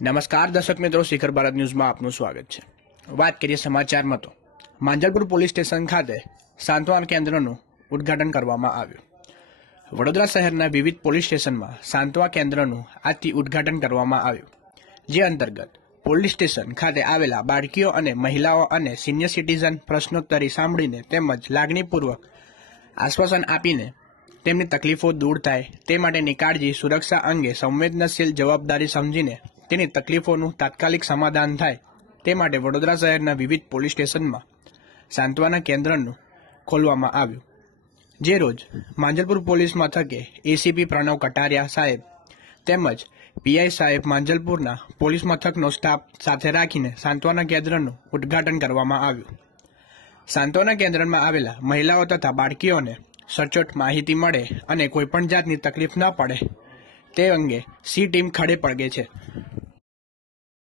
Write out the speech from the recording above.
નમસ્કાર દર્શક મિત્રો, શિખર ભારત ન્યૂઝમાં આપનું સ્વાગત છે। વાત કરીએ સમાચારમાં તો માંજલપુર પોલીસ સ્ટેશન ખાતે સાંત્વના કેન્દ્રનું ઉદ્ઘાટન કરવામાં આવ્યું। વડોદરા શહેરના વિવિધ પોલીસ સ્ટેશનમાં સાંત્વના કેન્દ્રનું આજથી ઉદ્ઘાટન કરવામાં આવ્યું, જે અંતર્ગત પોલીસ સ્ટેશન ખાતે આવેલા બાળકીઓ અને મહિલાઓ અને સિનિયર સિટીઝન પ્રશ્નોત્તરી સાંભળીને તેમજ લાગણીપૂર્વક આશ્વાસન આપીને તેમની તકલીફો દૂર થાય તે માટેની કાળજી સુરક્ષા અંગે સંવેદનશીલ જવાબદારી સમજીને તેની તકલીફોનું તાત્કાલિક સમાધાન થાય તે માટે વડોદરા શહેરના વિવિધ પોલીસ સ્ટેશનમાં સાંત્વના કેન્દ્રનું ખોલવામાં આવ્યું, જે રોજ માંજલપુર પોલીસ મથકે એસીપી પ્રણવ કટારિયા સાહેબ તેમજ પીઆઈ સાહેબ માંજલપુરના પોલીસ મથકનો સ્ટાફ સાથે રાખીને સાંત્વના કેન્દ્રનું ઉદ્ઘાટન કરવામાં આવ્યું। સાંત્વના કેન્દ્રમાં આવેલા મહિલાઓ તથા બાળકીઓને સચોટ માહિતી મળે અને કોઈપણ જાતની તકલીફ ન પડે તે અંગે સી ટીમ ખડે પગે છે।